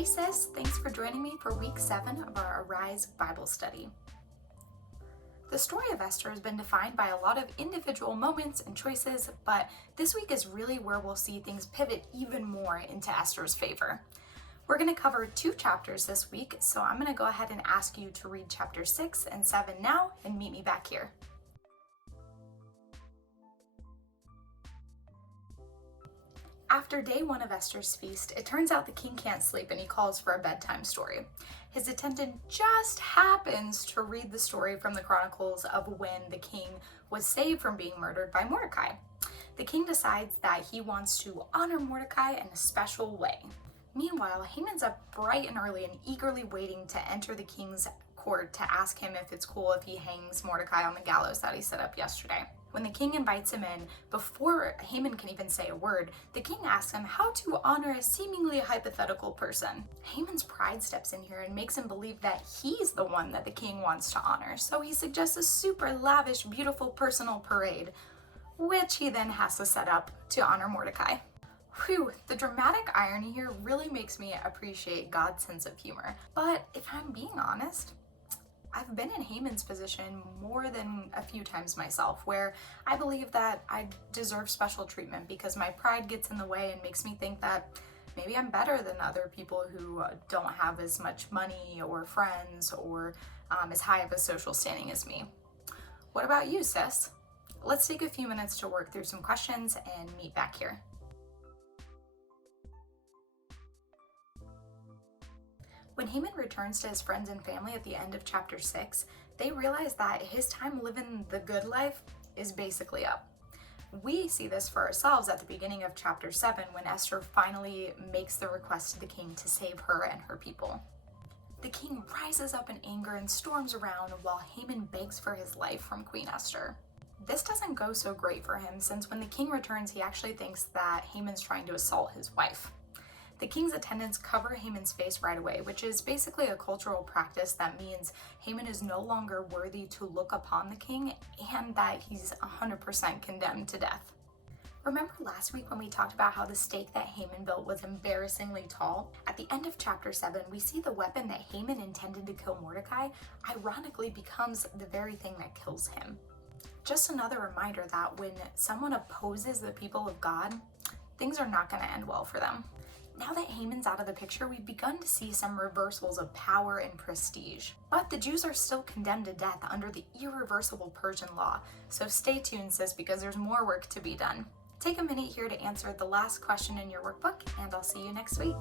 Hey sis, thanks for joining me for week 7 of our Arise Bible study. The story of Esther has been defined by a lot of individual moments and choices, but this week is really where we'll see things pivot even more into Esther's favor. We're going to cover 2 chapters this week, so I'm going to go ahead and ask you to read chapter 6 and 7 now and meet me back here. After day 1 of Esther's feast, it turns out the king can't sleep and he calls for a bedtime story. His attendant just happens to read the story from the Chronicles of when the king was saved from being murdered by Mordecai. The king decides that he wants to honor Mordecai in a special way. Meanwhile, Haman's up bright and early and eagerly waiting to enter the king's court to ask him if it's cool if he hangs Mordecai on the gallows that he set up yesterday. When the king invites him in, before Haman can even say a word, the king asks him how to honor a seemingly hypothetical person. Haman's pride steps in here and makes him believe that he's the one that the king wants to honor, so he suggests a super lavish, beautiful personal parade, which he then has to set up to honor Mordecai. Whew, the dramatic irony here really makes me appreciate God's sense of humor. But if I'm being honest, I've been in Haman's position more than a few times myself, where I believe that I deserve special treatment because my pride gets in the way and makes me think that maybe I'm better than other people who don't have as much money or friends or as high of a social standing as me. What about you, sis? Let's take a few minutes to work through some questions and meet back here. When Haman returns to his friends and family at the end of chapter 6, they realize that his time living the good life is basically up. We see this for ourselves at the beginning of chapter 7 when Esther finally makes the request to the king to save her and her people. The king rises up in anger and storms around while Haman begs for his life from Queen Esther. This doesn't go so great for him since when the king returns, he actually thinks that Haman's trying to assault his wife. The king's attendants cover Haman's face right away, which is basically a cultural practice that means Haman is no longer worthy to look upon the king and that he's 100% condemned to death. Remember last week when we talked about how the stake that Haman built was embarrassingly tall? At the end of chapter 7, we see the weapon that Haman intended to kill Mordecai ironically becomes the very thing that kills him. Just another reminder that when someone opposes the people of God, things are not going to end well for them. Now that Haman's out of the picture, we've begun to see some reversals of power and prestige. But the Jews are still condemned to death under the irreversible Persian law. So stay tuned, sis, because there's more work to be done. Take a minute here to answer the last question in your workbook, and I'll see you next week.